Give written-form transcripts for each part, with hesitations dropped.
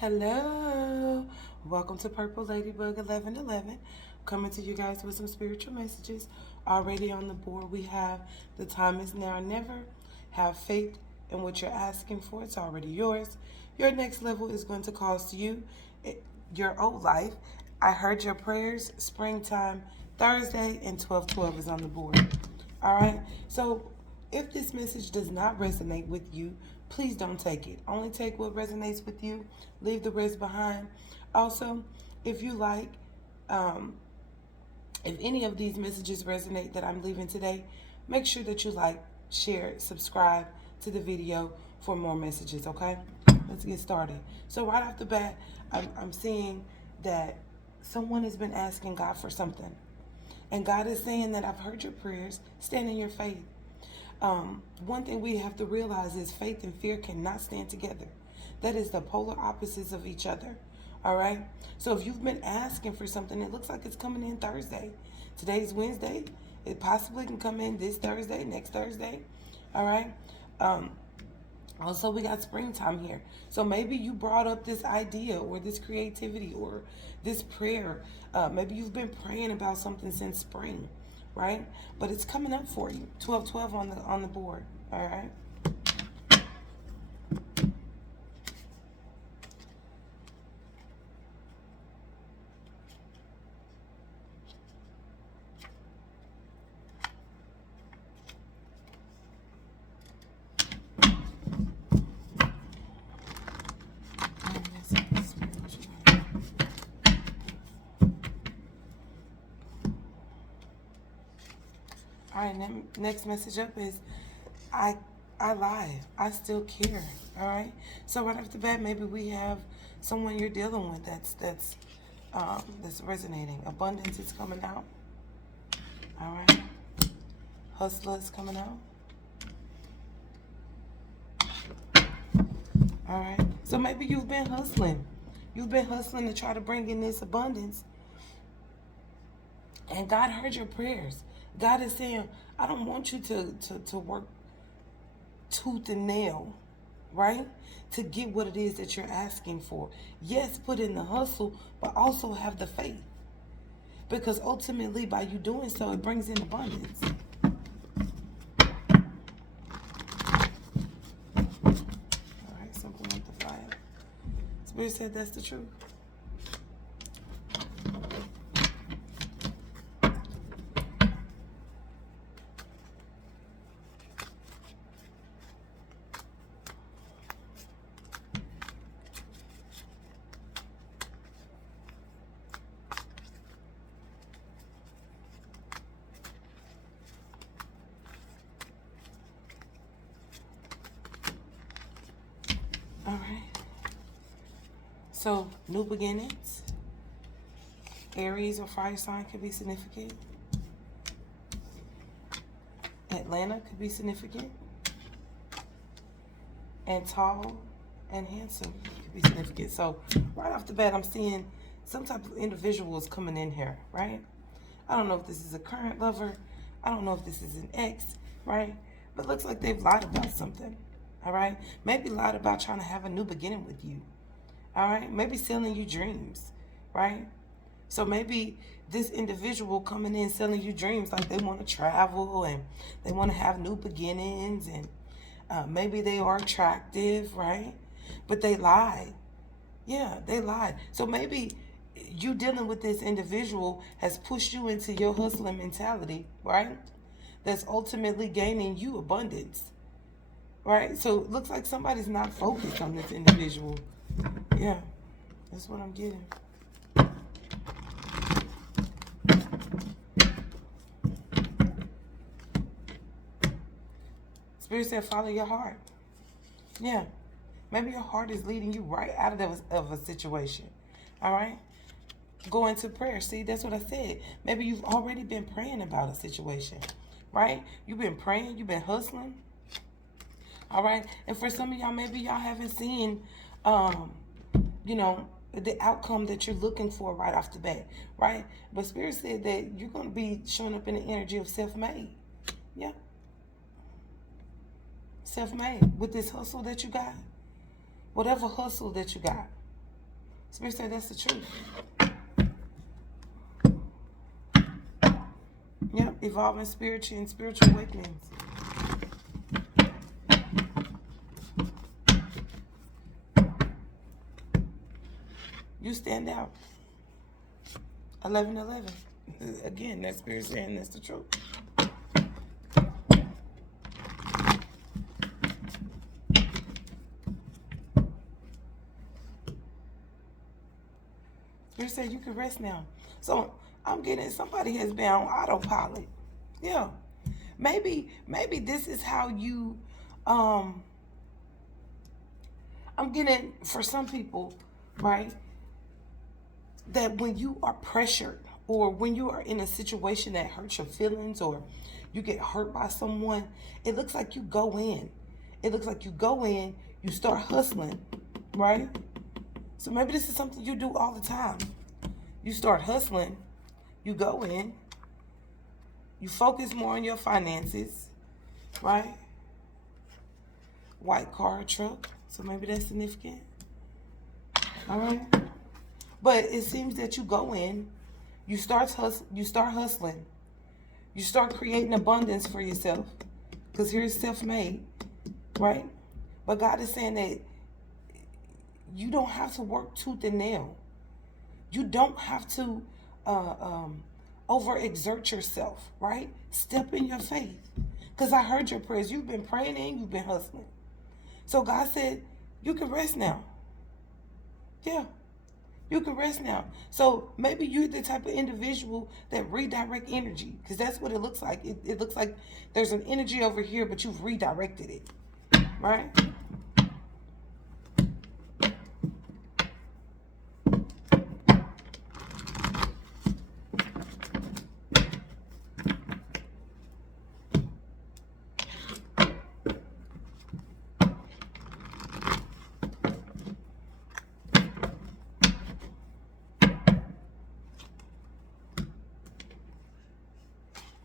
Hello, welcome to Purple Ladybug 1111. Coming to you guys with some spiritual messages. Already on the board, we have the time is now or never. Have faith in what you're asking for, it's already yours. Your next level is going to cost you your old life. I heard your prayers, springtime, Thursday, and 1212 is on the board. All right, so if this message does not resonate with you, please don't take it. Only take what resonates with you. Leave the rest behind. Also, if you like, um, if any of these messages resonate that I'm leaving today, make sure that you like, share, subscribe to the video for more messages, okay? Let's get started. So right off the bat, I'm seeing that someone has been asking God for something. And God is saying that I've heard your prayers. Stand in your faith. One thing we have to realize is faith and fear cannot stand together. That is the polar opposites of each other. All right. So if you've been asking for something, it looks like it's coming in Thursday. Today's Wednesday. It possibly can come in this Thursday, next Thursday. All right. Um, Also, we got springtime here. So maybe you brought up this idea or this creativity or this prayer. Maybe you've been praying about something since spring, right? But it's coming up for you. 1212 on the board. All right. All right, next message up is I I lied. I still care. All right. So right off the bat, maybe we have someone you're dealing with that's resonating. Abundance is coming out. All right. Hustler is coming out. All right. So maybe you've been hustling. You've been hustling to try to bring in this abundance. And God heard your prayers. God is saying, I don't want you to work tooth and nail, right? To get what it is that you're asking for. Yes, put in the hustle, but also have the faith. Because ultimately, by you doing so, it brings in abundance. All right, something with the fire. Spirit said that's the truth. All right. So, new beginnings. Aries or fire sign could be significant. Atlanta could be significant. And tall and handsome could be significant. So, right off the bat, I'm seeing some type of individuals coming in here, right? I don't know if this is a current lover. I don't know if this is an ex, right? But it looks like they've lied about something, all right? Maybe lied about trying to have a new beginning with you, all right? Maybe selling you dreams, right? So maybe this individual coming in selling you dreams like they want to travel and they want to have new beginnings and maybe they are attractive, right? But they lied. Yeah, they lied. So maybe you dealing with this individual has pushed you into your hustling mentality, right? That's ultimately gaining you abundance, right? So it looks like somebody's not focused on this individual. Yeah, that's what I'm getting. Spirit said, follow your heart. Yeah, maybe your heart is leading you right out of a situation. All right? Go into prayer. See, that's what I said. Maybe you've already been praying about a situation, right? You've been praying, you've been hustling. All right? And for some of y'all, maybe y'all haven't seen, um, you know, the outcome that you're looking for right off the bat, right? But Spirit said that you're going to be showing up in the energy of self-made. Yeah. Self-made with this hustle that you got. Whatever hustle that you got. Spirit said that's the truth. Yep, evolving spiritually and spiritual awakenings. You stand out. 11:11. Again, that spirit saying that's the truth. Spirit said you can rest now. So I'm getting somebody has been on autopilot. Yeah. Maybe this is how you I'm getting for some people, right? That when you are pressured or when you are in a situation that hurts your feelings or you get hurt by someone, it looks like you go in. It looks like you go in, you start hustling, right? So maybe this is something you do all the time. You start hustling, you go in, you focus more on your finances, right? White car, truck, so maybe that's significant. All right? But it seems that you go in, you start hustling, you start creating abundance for yourself, because here's self-made, right? But God is saying that you don't have to work tooth and nail. You don't have to overexert yourself, right? Step in your faith. Because I heard your prayers. You've been praying and you've been hustling. So God said, you can rest now. Yeah, you can rest now. So maybe you're the type of individual that redirect energy, because that's what it looks like. It looks like there's an energy over here, but you've redirected it, right?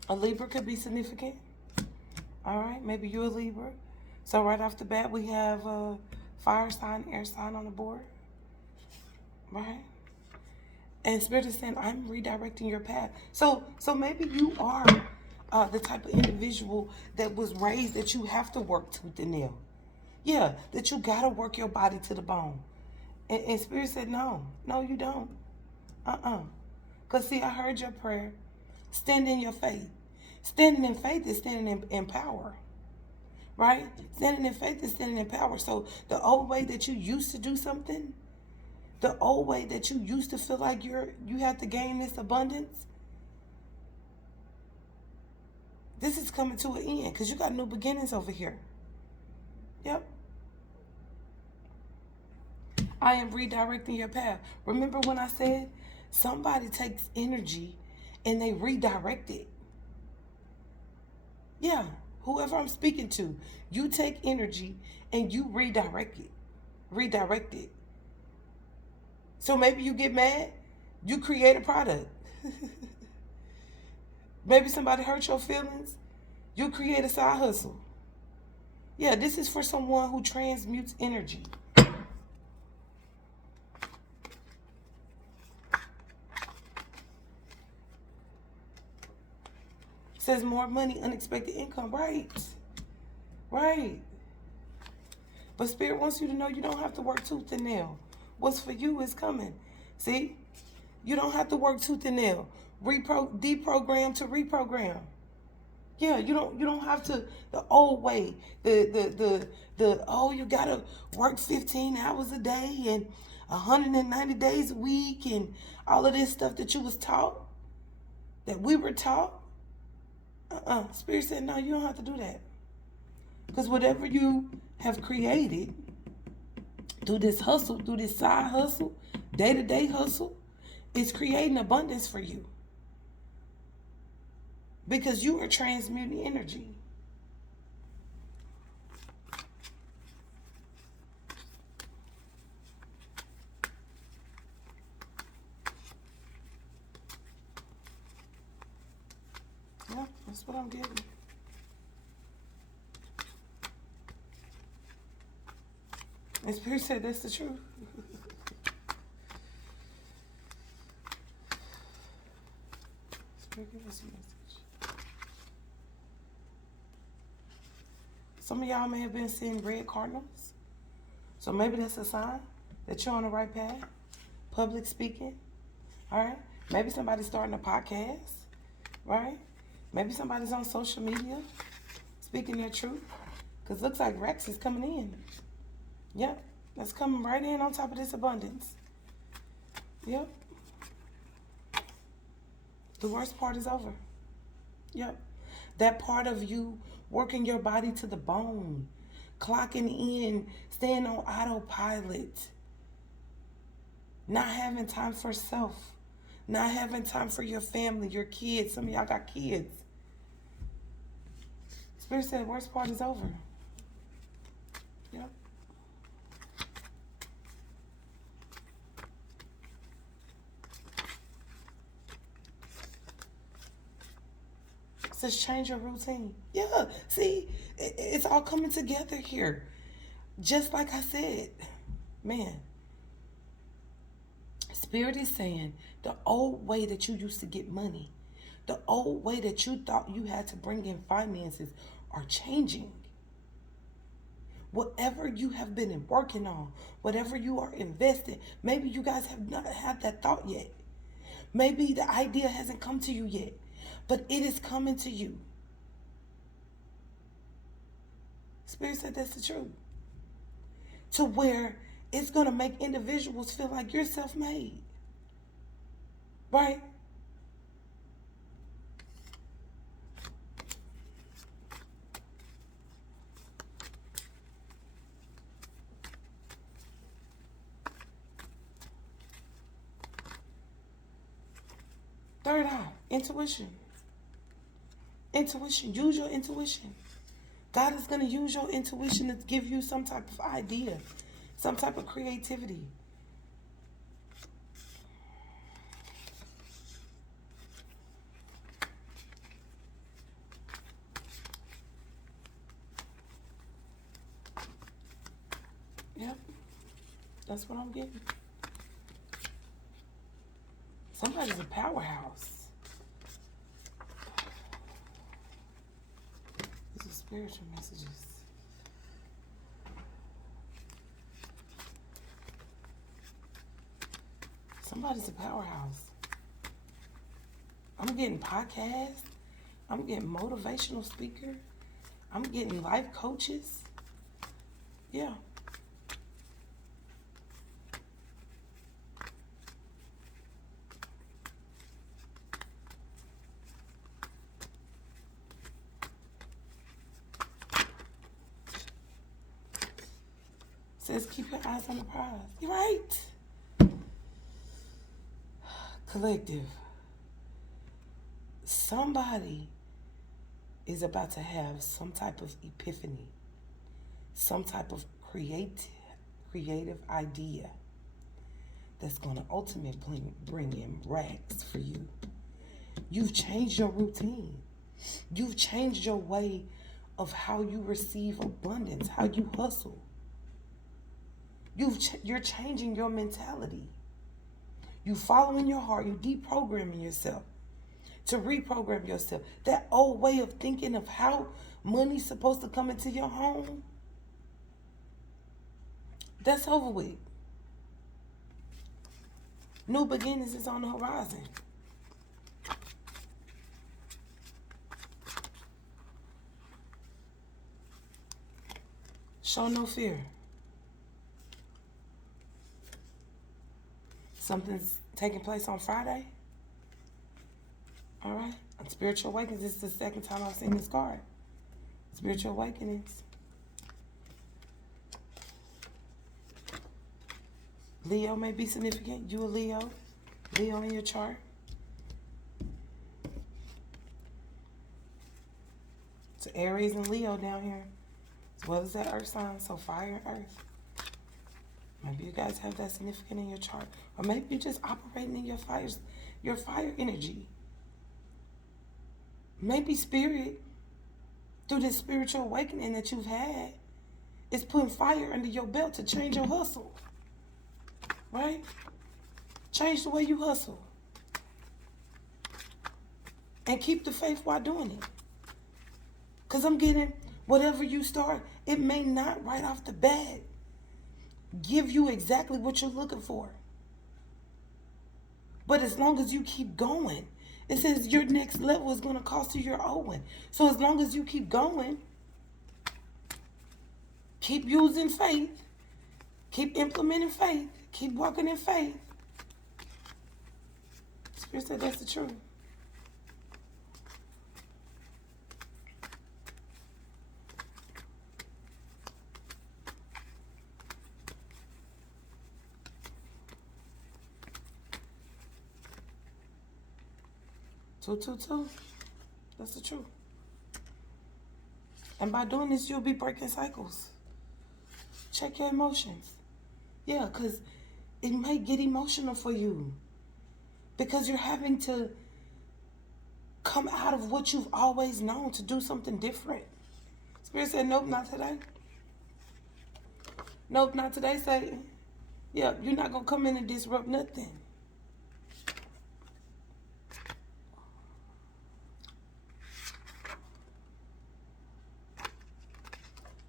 A Libra could be significant. All right, maybe you're a Libra. So right off the bat, we have a fire sign, air sign on the board. Right? And Spirit is saying, I'm redirecting your path. So maybe you are the type of individual that was raised that you have to work tooth and nail. Yeah, that you got to work your body to the bone. And Spirit said, no, you don't. Because see, I heard your prayer. Stand in your faith. Standing in faith is standing in power, right? Standing in faith is standing in power. So the old way that you used to do something, the old way that you used to feel like you had to gain this abundance, this is coming to an end because you got new beginnings over here. Yep. I am redirecting your path. Remember when I said somebody takes energy and they redirect it? Yeah, whoever I'm speaking to, you take energy and you redirect it. So maybe you get mad, you create a product. Maybe somebody hurt your feelings, you create a side hustle. Yeah, this is for someone who transmutes energy. Says more money, unexpected income. Right. But Spirit wants you to know you don't have to work tooth and nail. What's for you is coming. See? You don't have to work tooth and nail. Deprogram to reprogram. Yeah, you don't have to the old way. You gotta work 15 hours a day and 190 days a week and all of this stuff that you was taught, that we were taught. Spirit said, no, you don't have to do that. Because whatever you have created through this hustle, through this side hustle, day-to-day hustle, is creating abundance for you. Because you are transmuting energy. Yeah, that's what I'm getting. And Spirit said that's the truth. Spirit, give us a message. Some of y'all may have been seeing red cardinals. So maybe that's a sign that you're on the right path. Public speaking. All right. Maybe somebody's starting a podcast. Right. Maybe somebody's on social media speaking their truth. Because it looks like Rex is coming in. Yep. That's coming right in on top of this abundance. Yep. The worst part is over. Yep. That part of you working your body to the bone, clocking in, staying on autopilot, not having time for self, not having time for your family, your kids. Some of y'all got kids. Spirit said the worst part is over. Yep. Says change your routine. Yeah, see, it's all coming together here. Just like I said, man, Spirit is saying the old way that you used to get money, the old way that you thought you had to bring in finances are changing. Whatever you have been working on, whatever you are investing, maybe you guys have not had that thought yet. Maybe the idea hasn't come to you yet, but it is coming to you. Spirit said that's the truth. To where it's going to make individuals feel like you're self-made. Right? Third eye, intuition. Intuition. Use your intuition. God is going to use your intuition to give you some type of idea, some type of creativity. Yep. That's what I'm getting. Somebody's a powerhouse. These are spiritual messages. Somebody's a powerhouse. I'm getting podcasts. I'm getting motivational speaker. I'm getting life coaches. Yeah. Says keep your eyes on the prize. You're right. Collective. Somebody is about to have some type of epiphany, some type of creative idea that's going to ultimately bring in racks for you. You've changed your routine. You've changed your way of how you receive abundance, how you hustle. You're changing your mentality. You following your heart. You deprogramming yourself to reprogram yourself. That old way of thinking of how money's supposed to come into your home, that's over with. New beginnings is on the horizon. Show no fear. Something's taking place on Friday. All right. On Spiritual Awakenings, this is the second time I've seen this card. Spiritual Awakenings. Leo may be significant. You a Leo. Leo in your chart. It's Aries and Leo down here. As well as that earth sign. So fire and earth. Maybe you guys have that significant in your chart. Or maybe you're just operating in your fire energy. Maybe spirit, through this spiritual awakening that you've had, is putting fire under your belt to change your hustle. Right? Change the way you hustle. And keep the faith while doing it. Because I'm getting whatever you start, it may not right off the bat give you exactly what you're looking for. But as long as you keep going, it says your next level is going to cost you your old one. So as long as you keep going, keep using faith, keep implementing faith, keep walking in faith. Spirit said that's the truth. Two. That's the truth. And by doing this, you'll be breaking cycles. Check your emotions. Yeah, because it might get emotional for you. Because you're having to come out of what you've always known to do something different. Spirit said, nope, not today. Nope, not today, Satan. Yeah, you're not going to come in and disrupt nothing.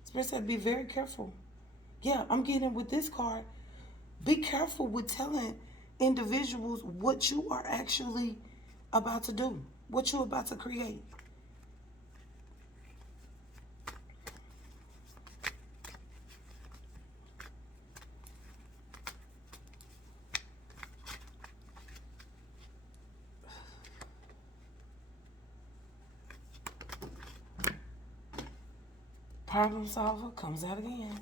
Spirit said, be very careful. Yeah, I'm getting with this card. Be careful with telling individuals what you are actually about to do, what you're about to create. Problem solver comes out again.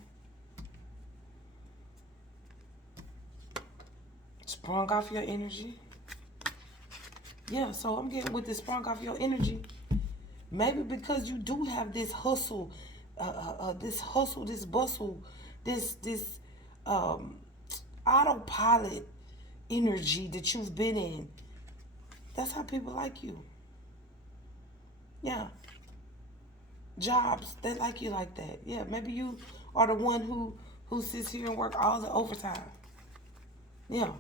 Sprung off your energy. Yeah, so I'm getting with this sprung off your energy. Maybe because you do have this hustle, this bustle, this autopilot energy that you've been in. That's how people like you. Yeah. Jobs, they like you like that. Yeah, maybe you are the one who sits here and work all the overtime. Yeah.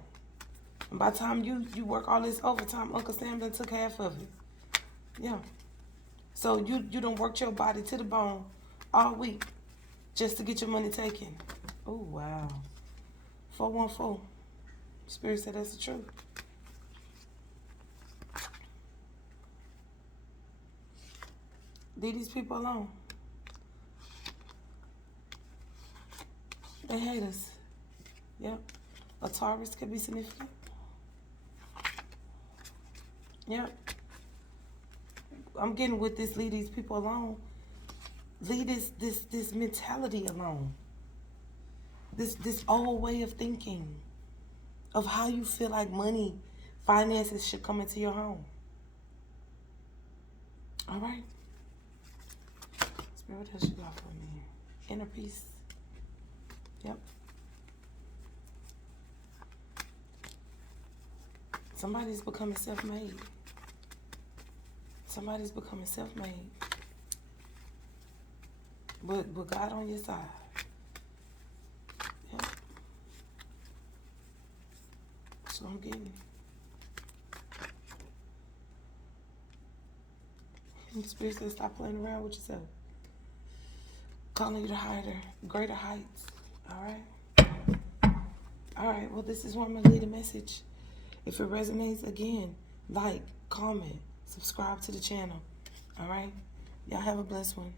And by the time you work all this overtime, Uncle Sam done took half of it. Yeah. So you done worked your body to the bone all week just to get your money taken. Oh, wow. 414. Spirit said that's the truth. Leave these people alone. They hate us. Yep. A Taurus could be significant. Yep. I'm getting with this, leave these people alone. Leave this mentality alone. This old way of thinking of how you feel like money, finances should come into your home. All right? Spirit, what else you got for me? Inner peace. Yep. Somebody's becoming self-made. Somebody's becoming self-made. But God on your side. Yep. That's what I'm getting. The Spirit says stop playing around with yourself. Calling you to higher, greater heights. All right? All right, well, this is where I'm going to leave a message. If it resonates, again, like, comment, subscribe to the channel. All right? Y'all have a blessed one.